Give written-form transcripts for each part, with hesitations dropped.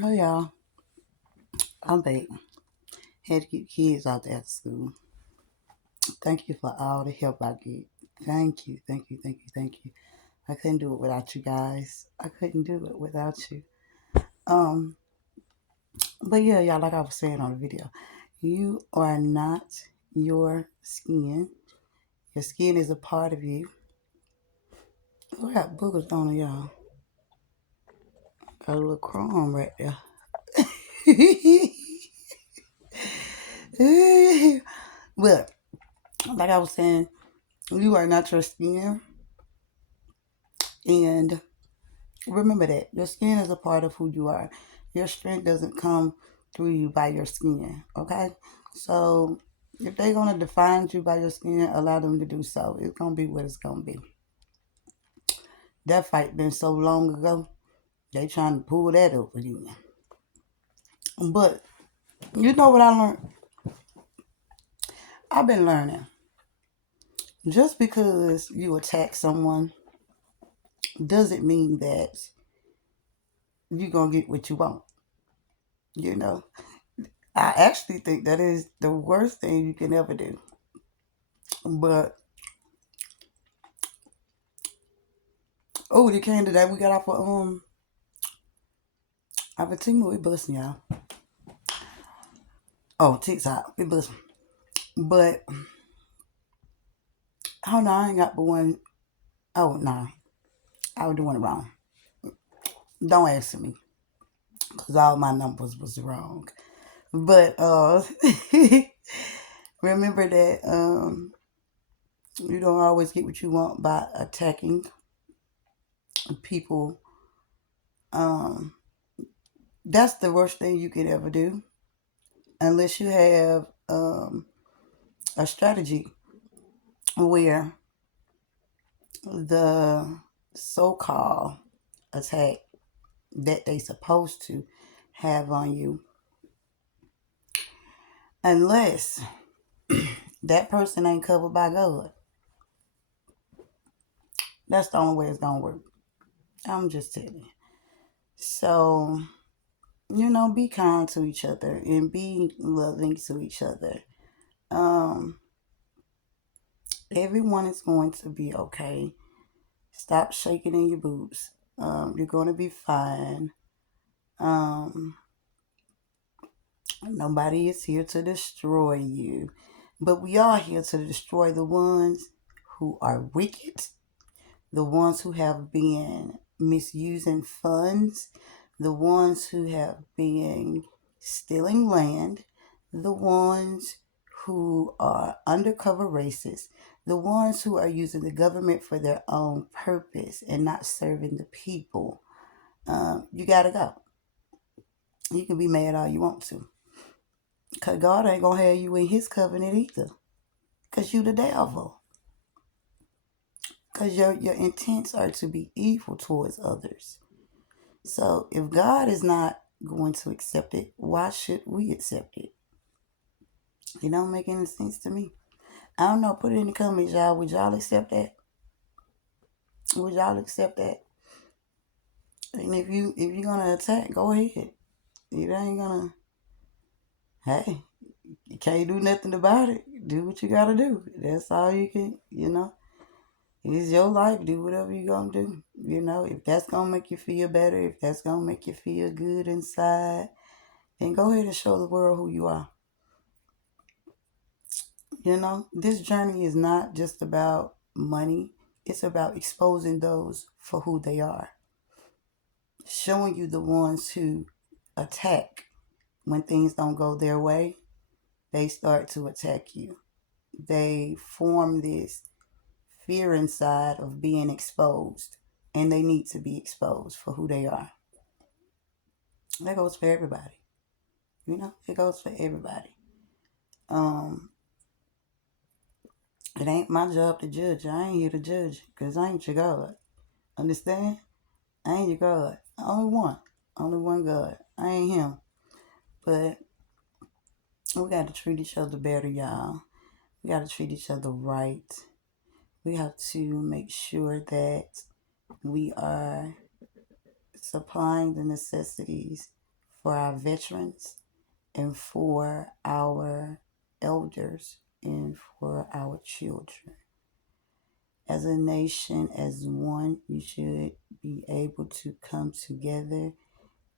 Oh, y'all, I'm back. Had to get kids out there at school. Thank you for all the help I get. Thank you, thank you, thank you, thank you. I couldn't do it without you guys. I couldn't do it without you. Um, but yeah, y'all, like I was saying on the video, you are not your skin. Your skin is a part of you. Oh, I got boogers on it, y'all. Got a little chrome right there. But like I was saying, you are not your skin, and remember that your skin is a part of who you are. Your strength doesn't come through you by your skin. Okay, so if they're gonna define you by your skin, allow them to do so. It's gonna be what it's gonna be. That fight been so long ago. They trying to pull that over you. But you know what I learned? I've been learning. Just because you attack someone doesn't mean that you're gonna get what you want. You know, I actually think that is the worst thing you can ever do. But oh, the candidate we got off of a team we busting y'all. Oh, TikTok, we busting. But oh no, I ain't got but one. Oh no, I was doing it wrong. Don't ask me, cause all my numbers was wrong. But remember that you don't always get what you want by attacking people. Um, that's the worst thing you could ever do, unless you have a strategy where the so-called attack that they supposed to have on you, unless that person ain't covered by God. That's the only way it's gonna work. I'm just telling you. So, be kind to each other and be loving to each other. Um, everyone is going to be okay. Stop shaking in your boots. You're gonna be fine. Um, Nobody is here to destroy you. But we are here to destroy the ones who are wicked, the ones who have been misusing funds, the ones who have been stealing land, the ones who are undercover racists, the ones who are using the government for their own purpose and not serving the people. You gotta go. You can be mad all you want to. Because God ain't going to have you in his covenant either. Because you the devil. Because your intents are to be evil towards others. So if God is not going to accept it, why should we accept it? It don't make any sense to me. I don't know. Put it in the comments, y'all. Would y'all accept that? Would y'all accept that? And if you're gonna attack, go ahead. It ain't gonna. Hey, you can't do nothing about it. Do what you gotta do. That's all you can. It's your life. Do whatever you're gonna do. If that's gonna make you feel better, if that's gonna make you feel good inside, then go ahead and show the world who you are. This journey is not just about money, it's about exposing those for who they are, showing you the ones who attack when things don't go their way. They start to attack you. They form this fear inside of being exposed, and they need to be exposed for who they are. That goes for everybody. It goes for everybody. Um, it ain't my job to judge. I ain't here to judge because I ain't your God. Understand? I ain't your God. Only one. Only one God. I ain't him. But we got to treat each other better, y'all. We got to treat each other right. We have to make sure that we are supplying the necessities for our veterans and for our elders and for our children. As a nation, as one, you should be able to come together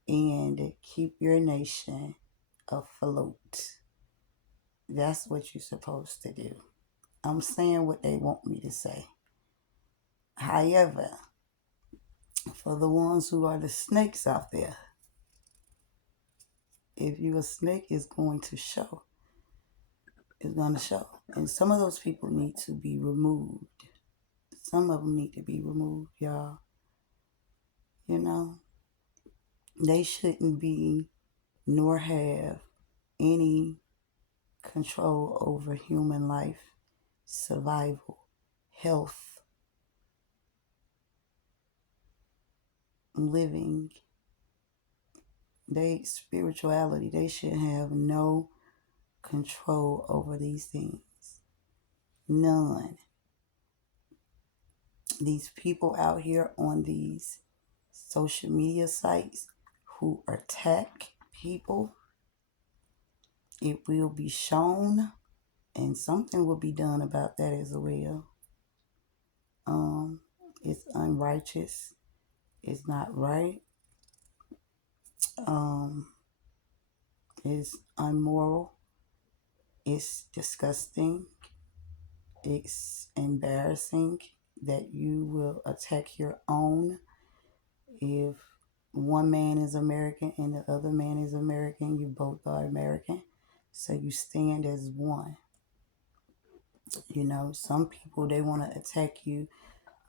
and keep your nation afloat. That's what you're supposed to do. I'm saying what they want me to say. However, for the ones who are the snakes out there, if you're a snake, it's going to show. It's going to show. And some of those people need to be removed. Some of them need to be removed, y'all. You know, they shouldn't be nor have any control over human life, survival, health, living, they spirituality. They should have no control over these things. None. These people out here on these social media sites who attack people, it will be shown and something will be done about that as well. It's unrighteous. It's not right. It's immoral. It's disgusting. It's embarrassing that you will attack your own. If one man is American and the other man is American, you both are American. So you stand as one. You know, some people, they want to attack you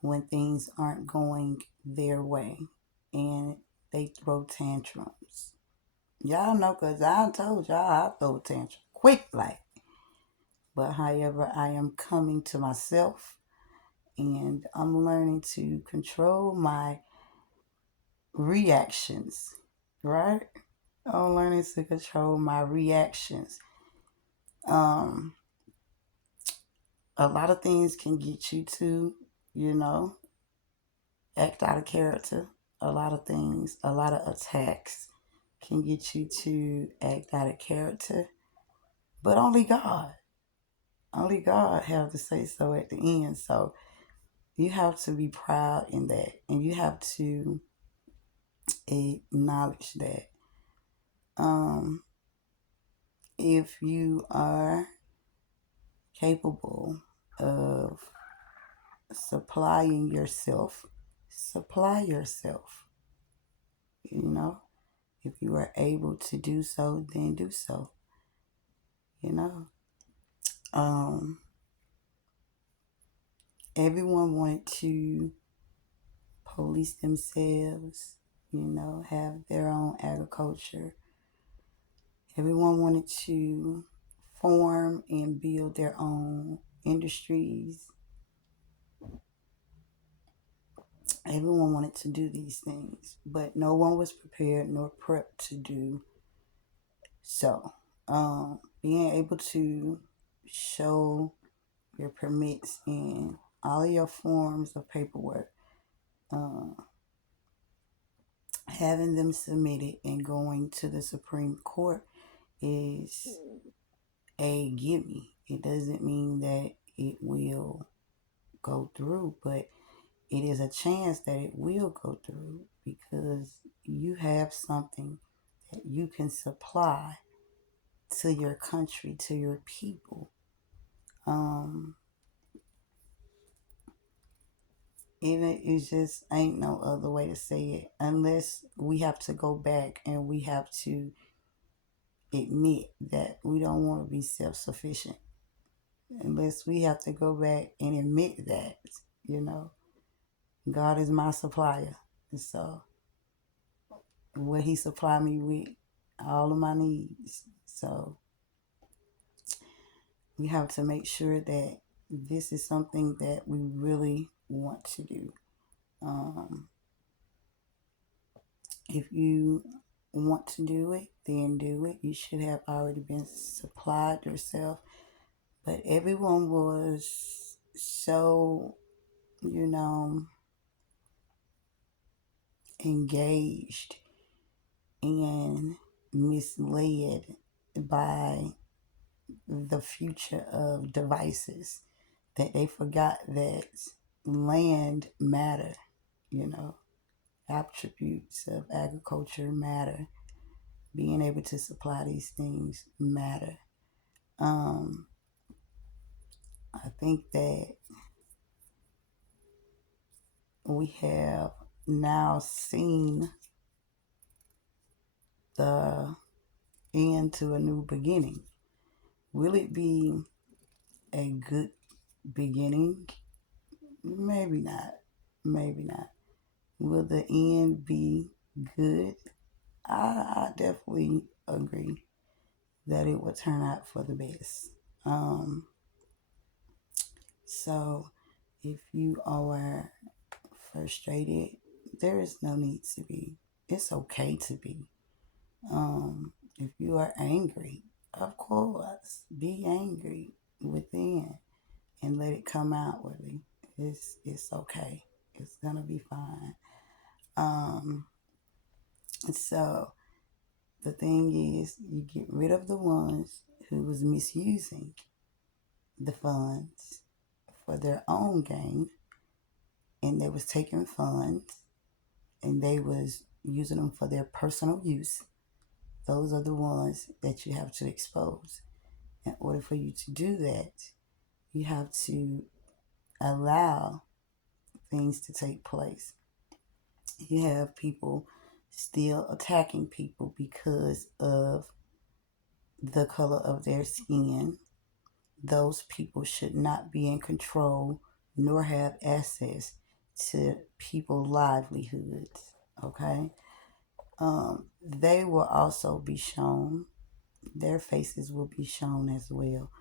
when things aren't going their way and they throw tantrums. Y'all know, because I told y'all I throw tantrum quick like. But however, I am coming to myself and I'm learning to control my reactions, right? I'm learning to control my reactions. Um, a lot of things can get you to, you know, act out of character. A lot of things, a lot of attacks can get you to act out of character. But only God have to say so at the end. So you have to be proud in that, and you have to acknowledge that. Um, if you are capable of supplying yourself, supply yourself. You know, if you are able to do so, then do so. You know, um, everyone wanted to police themselves, you know, have their own agriculture. Everyone wanted to form and build their own industries. Everyone wanted to do these things, but no one was prepared nor prepped to do so. Being able to show your permits and all of your forms of paperwork, having them submitted and going to the Supreme Court is a gimme. It doesn't mean that it will go through, but it is a chance that it will go through because you have something that you can supply to your country, to your people. It just ain't no other way to say it unless we have to go back and we have to admit that we don't want to be self-sufficient. Unless we have to go back and admit that, you know, God is my supplier. And so what he supply me with, all of my needs. So we have to make sure that this is something that we really want to do. If you want to do it, then do it. You should have already been supplied yourself. But everyone was so, you know, engaged in misled by the future of devices that they forgot that land matter, you know, attributes of agriculture matter. Being able to supply these things matter. Um, I think that we have now seen the end to a new beginning. Will it be a good beginning? Maybe not. Maybe not. Will the end be good? I definitely agree that it will turn out for the best. Um, so if you are frustrated, there is no need to be. It's okay to be. If you are angry, of course, be angry within and let it come outwardly. It's okay. It's gonna be fine. Um, so the thing is, you get rid of the ones who was misusing the funds for their own gain, and they was taking funds and they was using them for their personal use. Those are the ones that you have to expose. In order for you to do that, you have to allow things to take place. You have people still attacking people because of the color of their skin. Those people should not be in control nor have access to people's livelihoods. Okay? They will also be shown, their faces will be shown as well.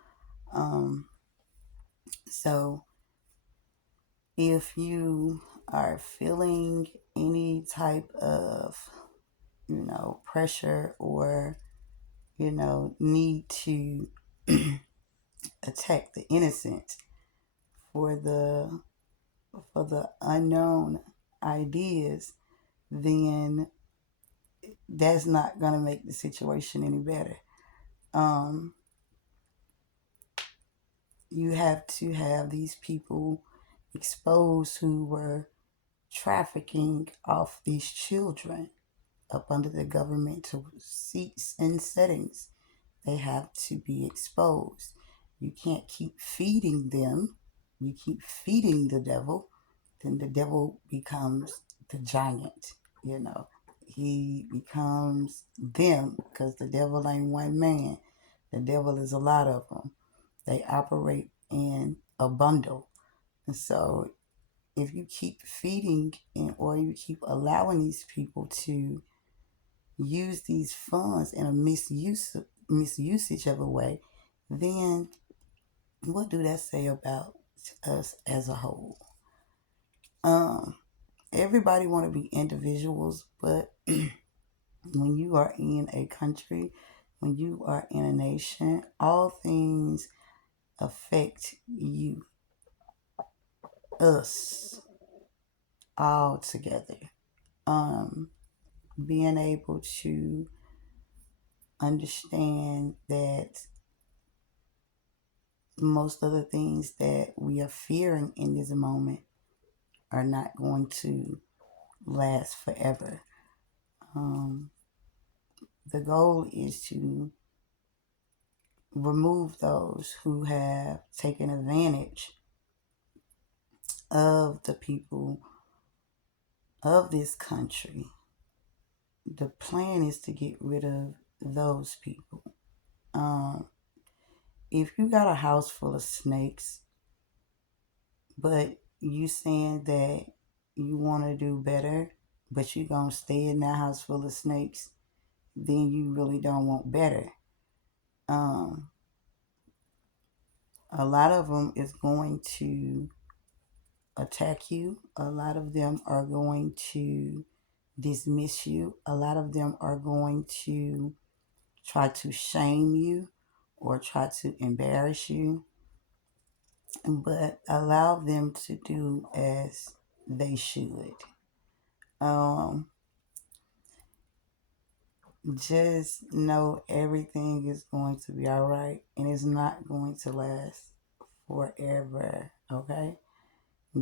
Um, so if you are feeling any type of, pressure or, need to attack the innocent for the unknown ideas, then that's not gonna make the situation any better. Um, you have to have these people exposed who were trafficking off these children up under the governmental seats and settings. They have to be exposed. You can't keep feeding them. You keep feeding the devil, then the devil becomes the giant, you know. He becomes them because the devil ain't one man. The devil is a lot of them. They operate in a bundle. And so if you keep feeding or you keep allowing these people to use these funds in a misusage of a way, then what do that say about us as a whole? Everybody want to be individuals, but when you are in a country, when you are in a nation, all things affect you, us, all together. Um, Being able to understand that most of the things that we are fearing in this moment are not going to last forever. Um, the goal is to remove those who have taken advantage of the people of this country. The plan is to get rid of those people. Um, if you got a house full of snakes, but you saying that you want to do better, but you gonna stay in that house full of snakes, then you really don't want better. Um, a lot of them is going to attack you. A lot of them are going to dismiss you. A lot of them are going to try to shame you or try to embarrass you. But allow them to do as they should. Um, just know everything is going to be all right, and it's not going to last forever. Okay?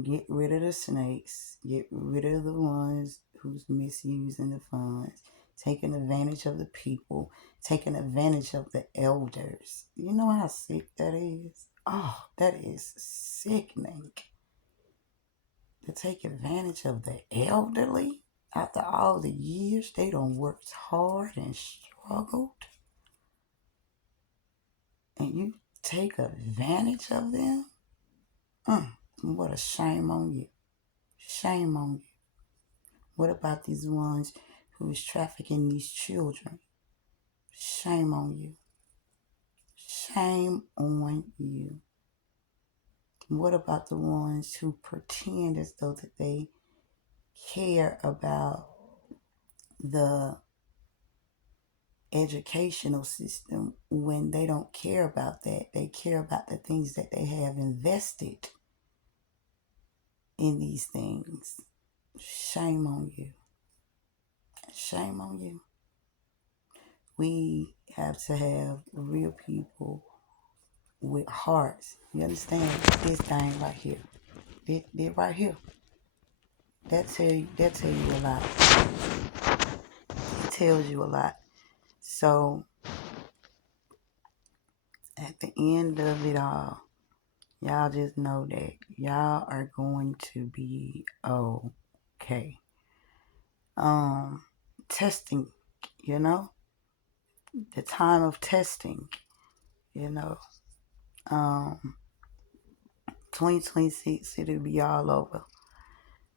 Get rid of the snakes. Get rid of the ones who's misusing the funds, taking advantage of the people, taking advantage of the elders. You know how sick that is? Oh, that is sickening. To take advantage of the elderly after all the years they done worked hard and struggled, and you take advantage of them? What a shame on you. Shame on you. What about these ones who is trafficking these children? Shame on you. Shame on you. What about the ones who pretend as though that they care about the educational system when they don't care about that? They care about the things that they have invested in these things. Shame on you. Shame on you. We have to have real people with hearts. You understand? This thing right here. This right here. That tell you a lot. It tells you a lot. So at the end of it all, y'all just know that y'all are going to be okay. Testing, you know, the time of testing, you know. 2026, it'll be all over.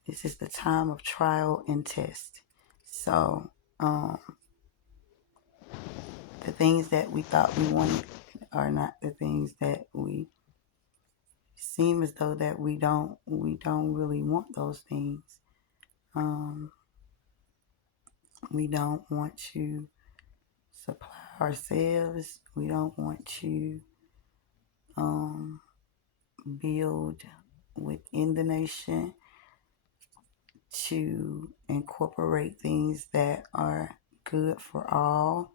This is the time of trial and test. So, the things that we thought we wanted are not the things that we seem as though that we don't really want those things. We don't want to supply ourselves. We don't want to build within the nation to incorporate things that are good for all.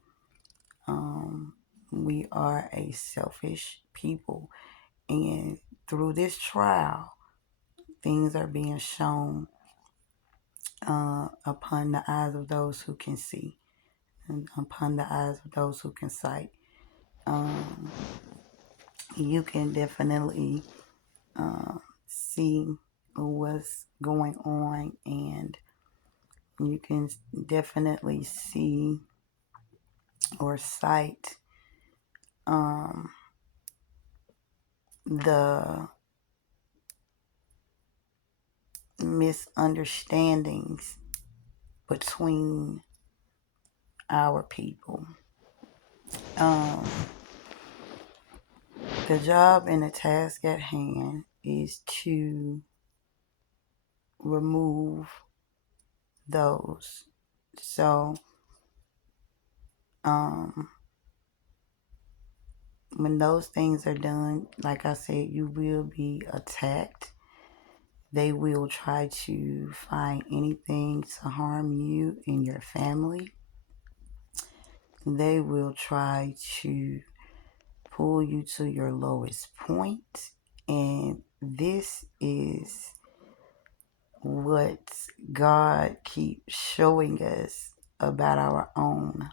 We are a selfish people, and through this trial, things are being shown upon the eyes of those who can see, and upon the eyes of those who can sight. You can definitely see what's going on, and you can definitely see or cite the misunderstandings between our people. The job and the task at hand is to remove those. So, when those things are done, like I said, you will be attacked. They will try to find anything to harm you and your family. They will try to pull you to your lowest point. And this is what God keeps showing us about our own.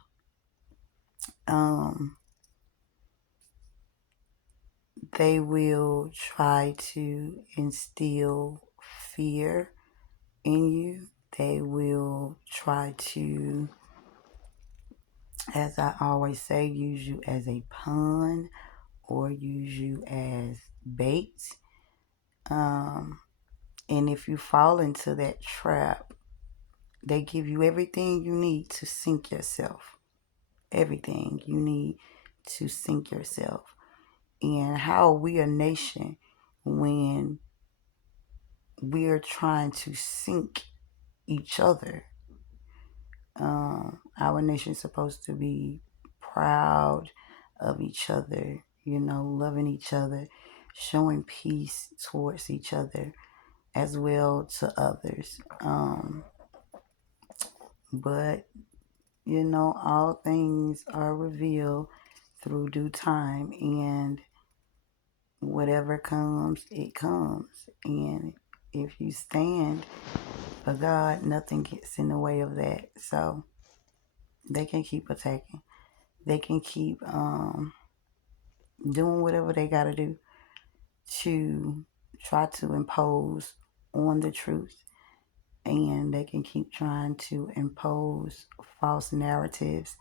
They will try to instill fear in you. They will try to, as I always say, use you as a pawn or use you as bait. And if you fall into that trap, they give you everything you need to sink yourself. Everything you need to sink yourself. And how are we a nation when we're trying to sink each other? Our nation's supposed to be proud of each other, loving each other, showing peace towards each other as well to others. But all things are revealed through due time, and whatever comes, it comes. And if you stand for God, nothing gets in the way of that. So they can keep attacking. They can keep doing whatever they got to do to try to impose on the truth. And they can keep trying to impose false narratives.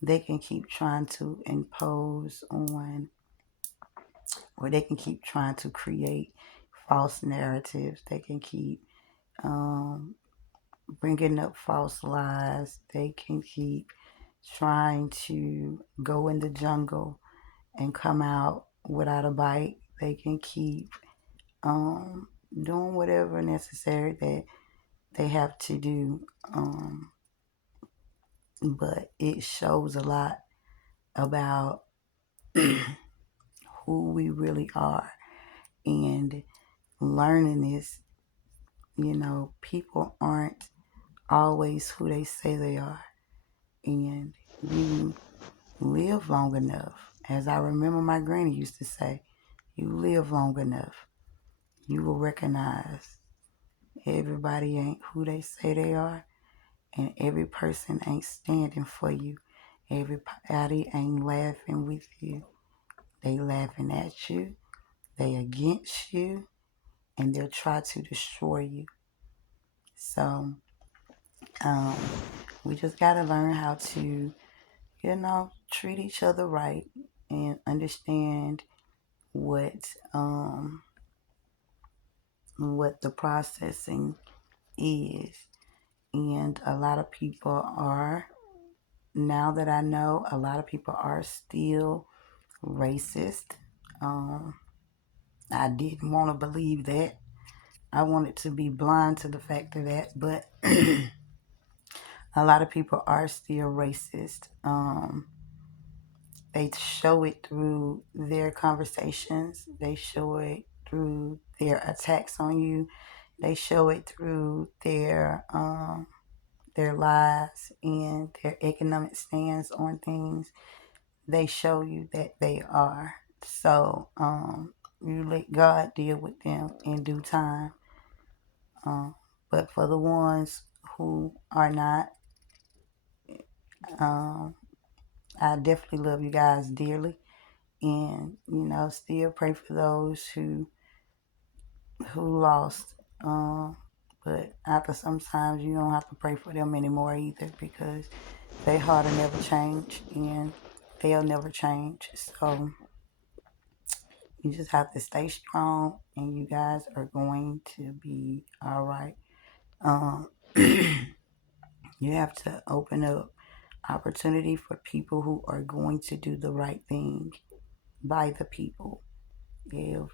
They can keep trying to impose on, or they can keep trying to create false narratives. They can keep um, bringing up false lies. They can keep trying to go in the jungle and come out without a bite. They can keep doing whatever necessary that they have to do. But it shows a lot about who we really are. And learning this, people aren't always who they say they are. And you live long enough. As I remember my granny used to say, you live long enough, you will recognize everybody ain't who they say they are, and every person ain't standing for you. Everybody ain't laughing with you. They laughing at you, they against you, and they'll try to destroy you. So um, we just gotta learn how to, treat each other right and understand what what the processing is. And a lot of people are, now that I know, a lot of people are still racist. Um, I didn't want to believe that. I wanted to be blind to the fact of that, but a lot of people are still racist. They show it through their conversations. They show it through their attacks on you. They show it through their lies and their economic stance on things. They show you that they are. So you let God deal with them in due time. Um, but for the ones who are not, um, I definitely love you guys dearly, and still pray for those who lost. But after sometimes you don't have to pray for them anymore either, because their heart will never change and they'll never change. So you just have to stay strong, and you guys are going to be all right. Um, you have to open up opportunity for people who are going to do the right thing by the people. If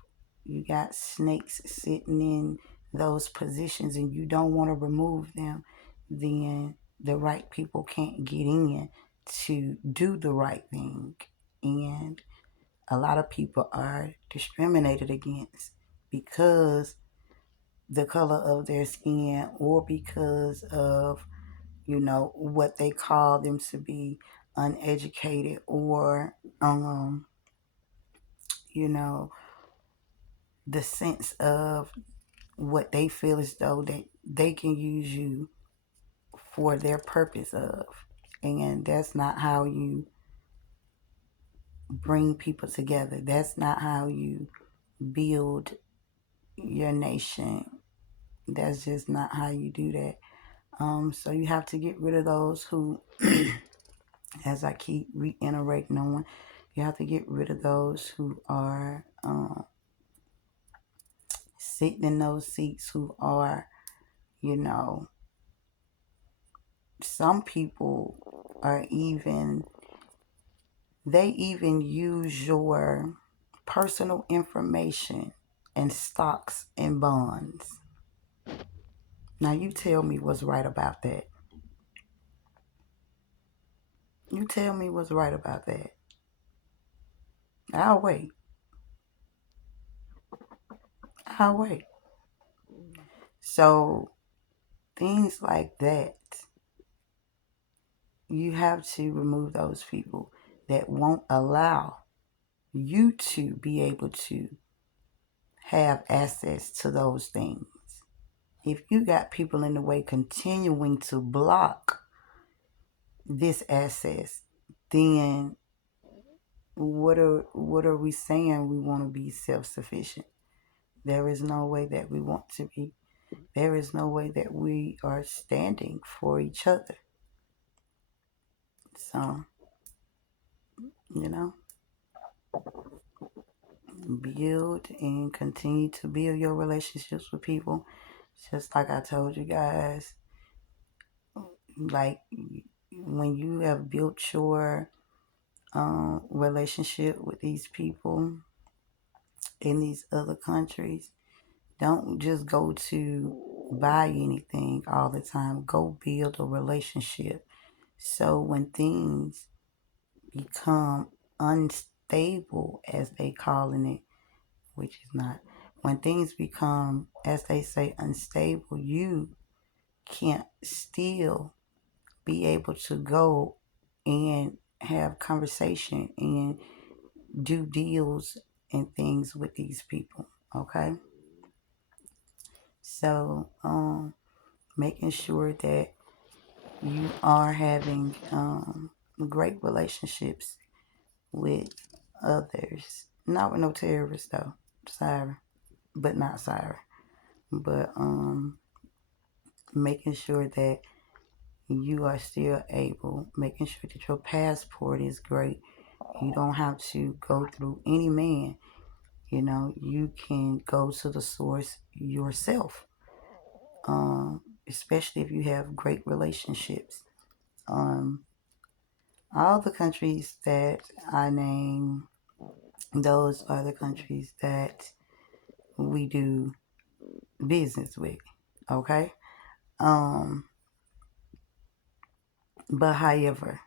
you got snakes sitting in those positions and you don't want to remove them, then the right people can't get in to do the right thing. And a lot of people are discriminated against because the color of their skin, or because of what they call them to be uneducated, or you know the sense of what they feel as though that they can use you for their purpose of. And that's not how you bring people together. That's not how you build your nation. That's just not how you do that. So you have to get rid of those who, as I keep reiterating on, you have to get rid of those who are sitting in those seats, who are, you know, some people are even, they even use your personal information and stocks and bonds. Now you tell me what's right about that. You tell me what's right about that. I'll wait. I'll wait. So things like that you have to remove those people that won't allow you to be able to have access to those things. If you got people in the way continuing to block this access, then what are we saying? We want to be self-sufficient. There is no way that we want to be. There is no way that we are standing for each other. So, you know, build and continue to build your relationships with people. Just like I told you guys, like when you have built your relationship with these people in these other countries, don't just go to buy anything all the time. Go build a relationship. So when things become unstable, as they calling it, which is not, when things become, as they say, unstable, you can't still be able to go and have conversation and do deals and things with these people. Okay, so making sure that you are having great relationships with others, not with no terrorists though. Sorry, but not sorry, but making sure that you are still able, making sure that your passport is great. You don't have to go through any man. You know, you can go to the source yourself, especially if you have great relationships. Um, all the countries that I name, those are the countries that we do business with. Okay. Um, but however,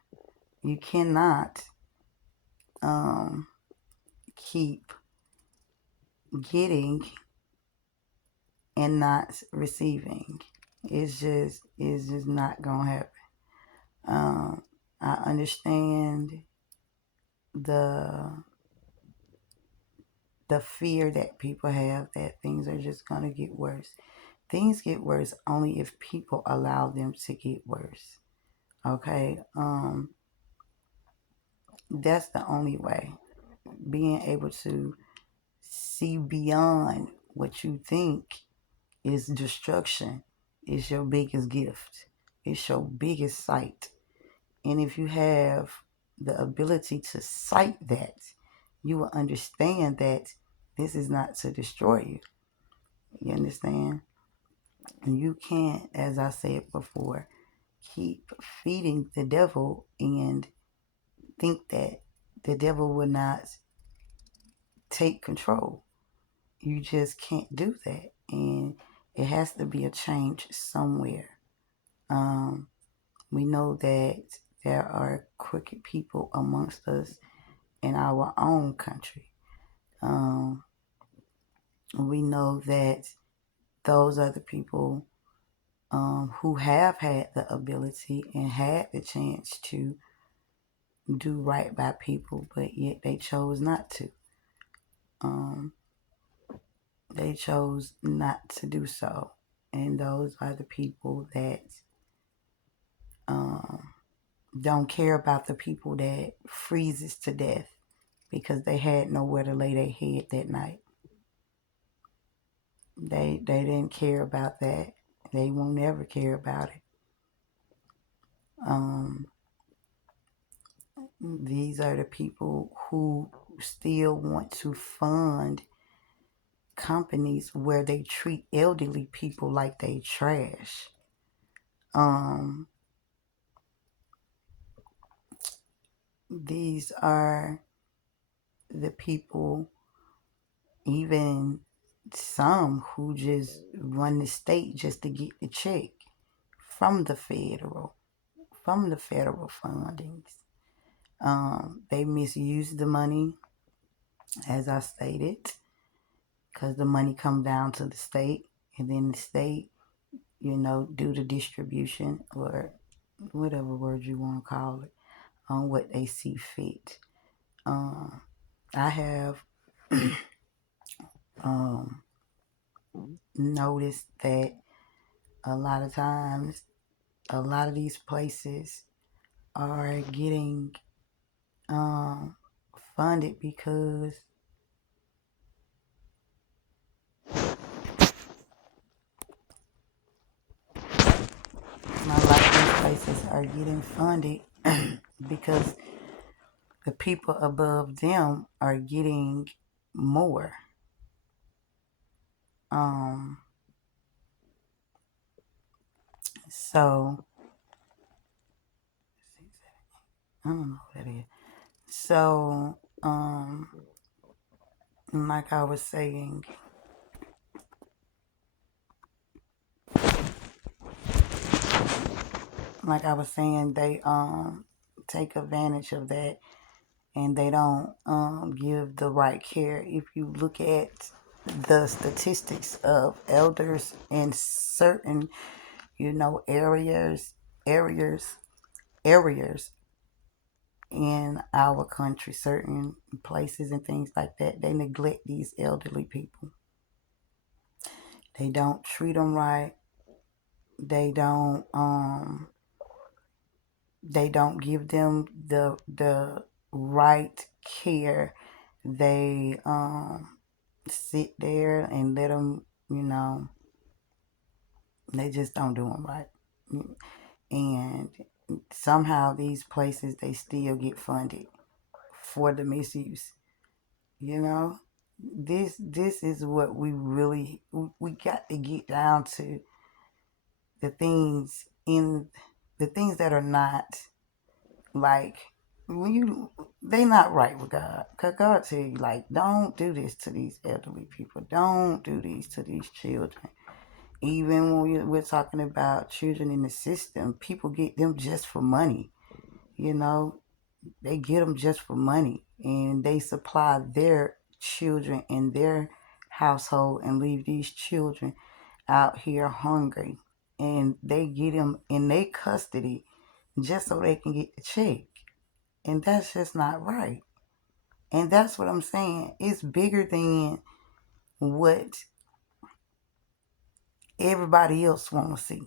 you cannot um, keep getting and not receiving. It's just not gonna happen. I understand the the fear that people have that things are just gonna get worse. Things get worse only if people allow them to get worse. Okay, that's the only way. Being able to see beyond what you think is destruction is your biggest gift. It's your biggest sight. And if you have the ability to sight that, you will understand that this is not to destroy you. You understand? And you can't, as I said before, keep feeding the devil and think that the devil will not take control. You just can't do that. And it has to be a change somewhere. Um, we know that there are crooked people amongst us in our own country. Um, we know that those are the people who have had the ability and had the chance to do right by people, but yet they chose not to. Um, they chose not to do so. And those are the people that um, don't care about the people that freezes to death because they had nowhere to lay their head that night. They didn't care about that. They won't ever care about it. Um, these are the people who still want to fund companies where they treat elderly people like they trash. Um, these are the people, even some who just run the state just to get the check from the federal fundings. They misuse the money, as I stated, because the money come down to the state, and then the state, do the distribution or whatever word you want to call it, on what they see fit. I have um, noticed that a lot of times, a lot of these places are getting funded because a lot of these places are getting funded because the people above them are getting more. Um, so I don't know what that is. So, like I was saying, they take advantage of that, and they don't give the right care. If you look at the statistics of elders in certain, areas, areas in our country, certain places and things like that, they neglect these elderly people. They don't treat them right. They don't give them the right care. They sit there and let them, they just don't do them right. And somehow these places, they still get funded for the misuse. You know, this is what we got to get down to, the things in the things that are not, like, when they not right with God. Cause God tell you, like, don't do this to these elderly people. Don't do these to these children. Even when we're talking about children in the system, people get them just for money. You know, they get them just for money, and they supply their children in their household and leave these children out here hungry, and they get them in their custody just so they can get the check. And that's just not right. And that's what I'm saying. It's bigger than what everybody else want to see.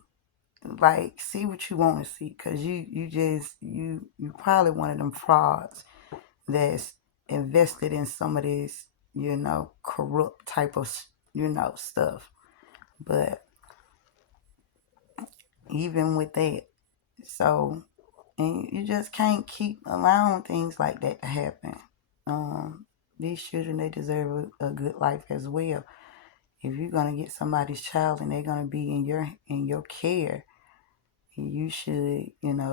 Like, see what you want to see, because you probably one of them frauds that's invested in some of this, corrupt type of, stuff. But even with that, so, and you just can't keep allowing things like that to happen. These children, they deserve a good life as well. If you're gonna get somebody's child and they're gonna be in your care, you should,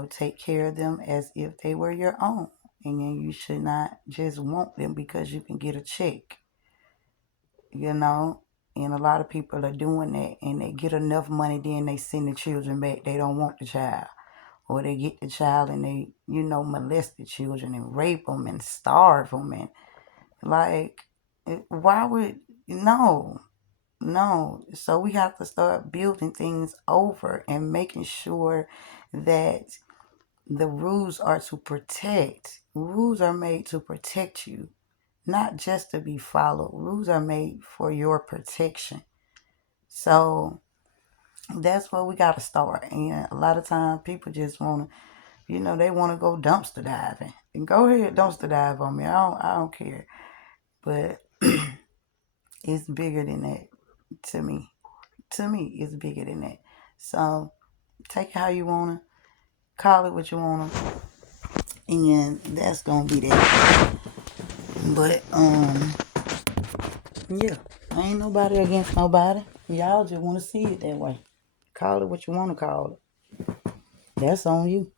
take care of them as if they were your own. And then you should not just want them because you can get a check, you know. And a lot of people are doing that, and they get enough money, then they send the children back. They don't want the child. Or they get the child and they, molest the children and rape them and starve them. And, like, why would, no, no. So we have to start building things over and making sure that the rules are to protect. Rules are made to protect you, not just to be followed. Rules are made for your protection. So that's where we got to start. And a lot of times people just want to, they want to go dumpster diving. And go ahead, dumpster dive on me. I don't care. But it's bigger than that to me. To me, it's bigger than that. So take it how you want to, call it what you want to, and that's going to be that. But, yeah, ain't nobody against nobody. Y'all just want to see it that way. Call it what you want to call it. That's on you.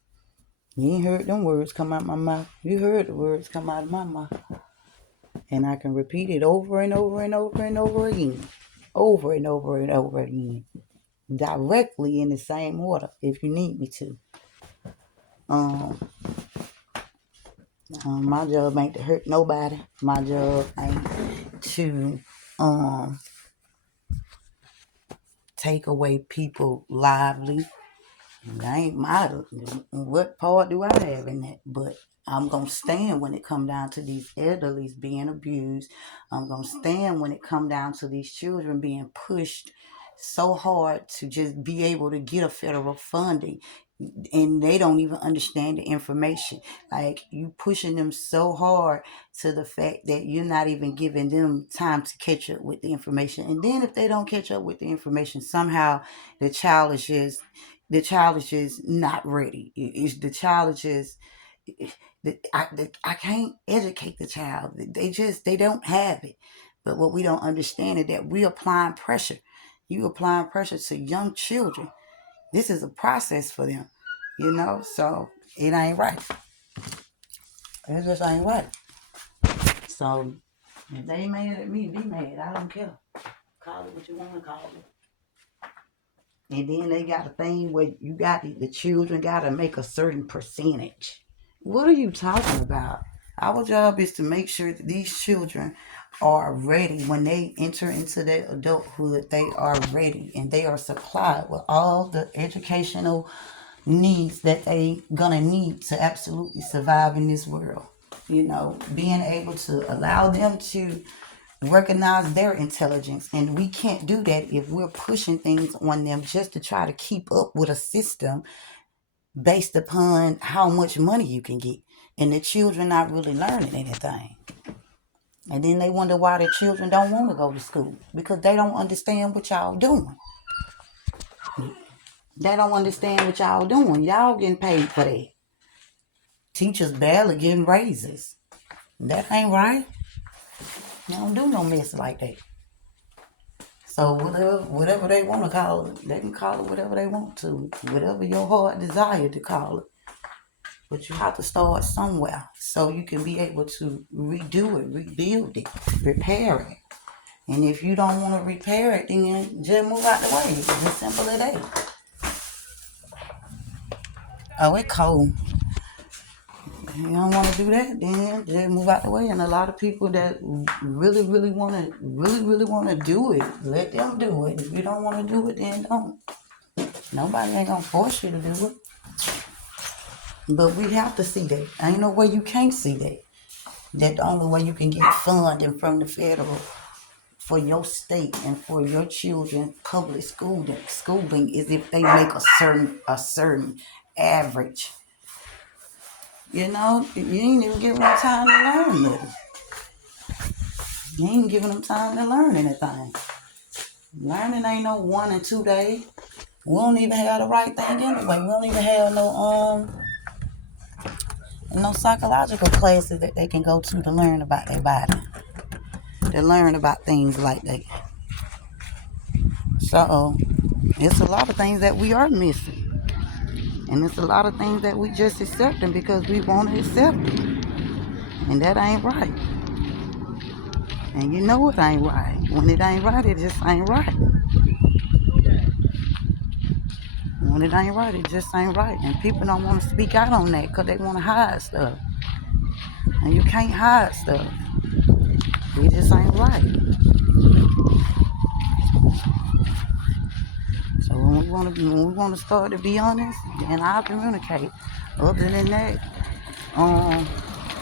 You ain't heard them words come out my mouth. You heard the words come out of my mouth. And I can repeat it over and over and over and over again. Over and over and over again. Directly in the same order if you need me to. My job ain't to hurt nobody. My job ain't to take away people's lively. That ain't what part do I have in that? But I'm gonna stand when it come down to these elderlies being abused. I'm gonna stand when it come down to these children being pushed so hard to just be able to get a federal funding, and they don't even understand the information. Like, you pushing them so hard to the fact that you're not even giving them time to catch up with the information. And then if they don't catch up with the information, somehow the child is just the child is just not ready. The child is just I can't educate the child. They don't have it. But what we don't understand is that we applying pressure. You applying pressure to young children. This is a process for them, so it ain't right. It just ain't right. So if they mad at me, be mad. I don't care. Call it what you want to call it. And then they got a thing where you got the children got to make a certain percentage. What are you talking about? Our job is to make sure that these children are ready when they enter into their adulthood. They are ready and they are supplied with all the educational needs that they gonna need to absolutely survive in this world. Being able to allow them to recognize their intelligence. And we can't do that if we're pushing things on them just to try to keep up with a system based upon how much money you can get. And the children not really learning anything. And then they wonder why their children don't want to go to school, because they don't understand what y'all doing. They don't understand what y'all doing. Y'all getting paid for that. Teachers barely getting raises. That ain't right. They don't do no mess like that. So whatever they want to call it, they can call it whatever they want to. Whatever your heart desire to call it. But you have to start somewhere so you can be able to redo it, rebuild it, repair it. And if you don't want to repair it, then just move out the way. It's as simple as that. Oh, it's cold. If you don't want to do that, then just move out the way. And a lot of people that really want to do it, let them do it. If you don't want to do it, then don't. Nobody ain't gonna force you to do it. But we have to see that. Ain't no way you can't see that. That the only way you can get funding from the federal for your state and for your children public schooling is if they make a certain average. You ain't even giving them time to learn nothing. You ain't giving them time to learn anything. Learning ain't no 1 and 2 days. We don't even have the right thing anyway. We don't even have no psychological classes that they can go to learn about their body. To learn about things like that. So it's a lot of things that we are missing. And it's a lot of things that we just accepting because we want to accept it. And that ain't right. And you know it ain't right. When it ain't right, it just ain't right. When it ain't right, it just ain't right. And people don't want to speak out on that because they want to hide stuff. And you can't hide stuff. It just ain't right. So when we want to start to be honest, then I'll communicate. Other than that,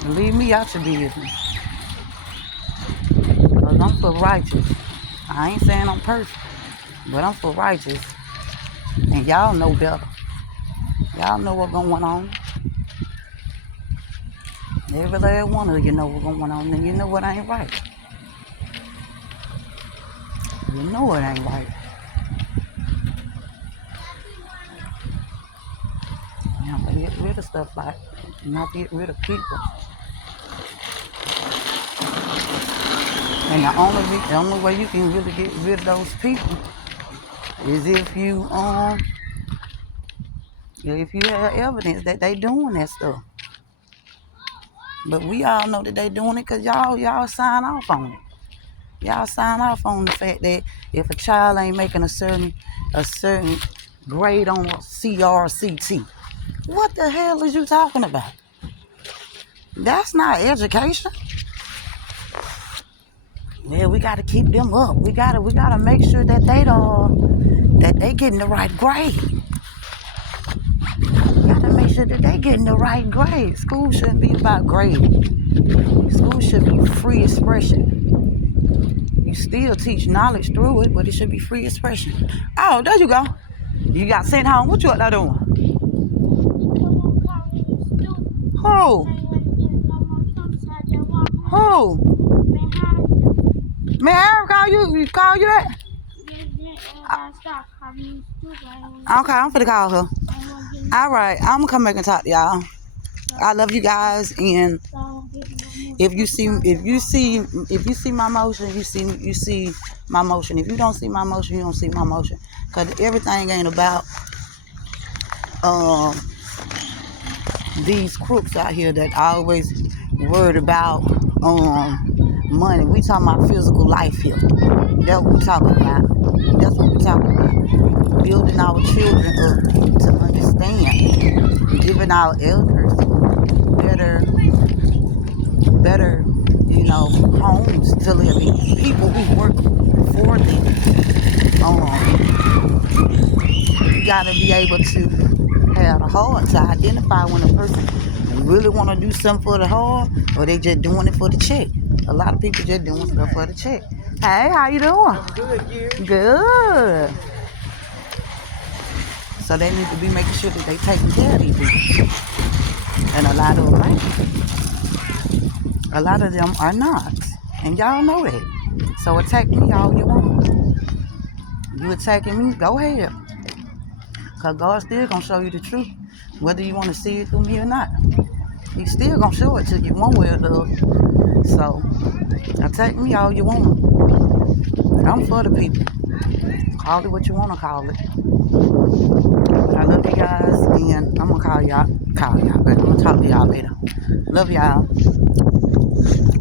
leave me out your business. Because I'm for righteous. I ain't saying I'm perfect, but I'm for righteous. And y'all know better. Y'all know what's going on. Every last one of you know what's going on, and you know what ain't right. You know it ain't right. You have to get rid of stuff like that. You have to get rid of people. And the only way you can really get rid of those people is if you have evidence that they doing that stuff. But we all know that they doing it because y'all sign off on it. Y'all sign off on the fact that if a child ain't making a certain grade on CRCT, what the hell is you talking about? That's not education. Yeah, we got to keep them up. We gotta make sure that they getting the right grade. sure that they getting the right grade. School shouldn't be about grading. School should be free expression. You still teach knowledge through it, but it should be free expression. Oh, there you go. You got sent home. What you up there doing? Who? Who? Man, Aaron call you? Call you that? Okay, I'm finna call her. All right, I'm gonna come back and talk to y'all. I love you guys, and if you see my motion, you see my motion. If you don't see my motion, you don't see my motion. Cause everything ain't about these crooks out here that always worried about money. We talking about physical life here. That's what we talking about. That's what we talking about. Building our children up to understand, giving our elders better, homes to live in. People who work for them. You gotta be able to have the heart to identify when a person really want to do something for the heart, or they just doing it for the check. A lot of people just doing stuff for the check. Hey, how you doing? I'm good, you. Good. So they need to be making sure that they taking care of these people. And a lot of them ain't. A lot of them are not. And y'all know that. So attack me all you want. You attacking me, go ahead. Because God still going to show you the truth. Whether you want to see it through me or not. He's still going to show it to you one way or the other. So, attack me all you want. But I'm for the people. Call it what you want to call it. I love you guys, and I'm going to call y'all, but I'm going to talk to y'all later. Love y'all.